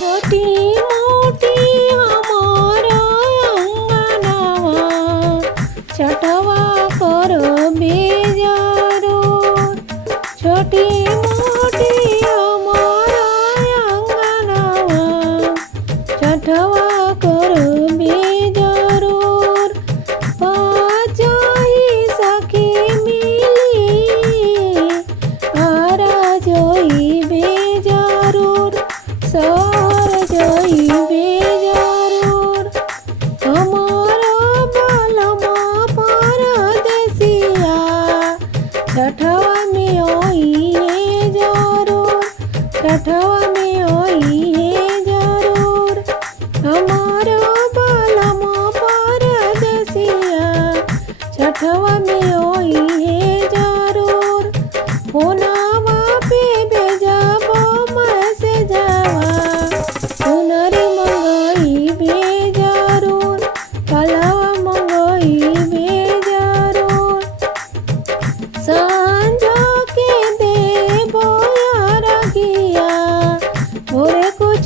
छोटी मोटी हमारा अंगनवा छठवा कर बेजारो। छोटी मोटी हमारा अंगनवा छठवा कर बेजारो। पाँच ही सखी मिली आरा जोई बेजारूर सार जोई बेजारूर। हमारा बालमा परदेसिया छठवा में आई है जरूर। छठवा में आई है जरूर। हमारा बालमा परदेसिया छठवा में आई है जरूर। फोनवा पे भेजबो मैसेजवा सुनरी मंगई बेजरूर। फलवा मंगई बेजरूर। सांझ के देबो यारगिया भोरे कुछ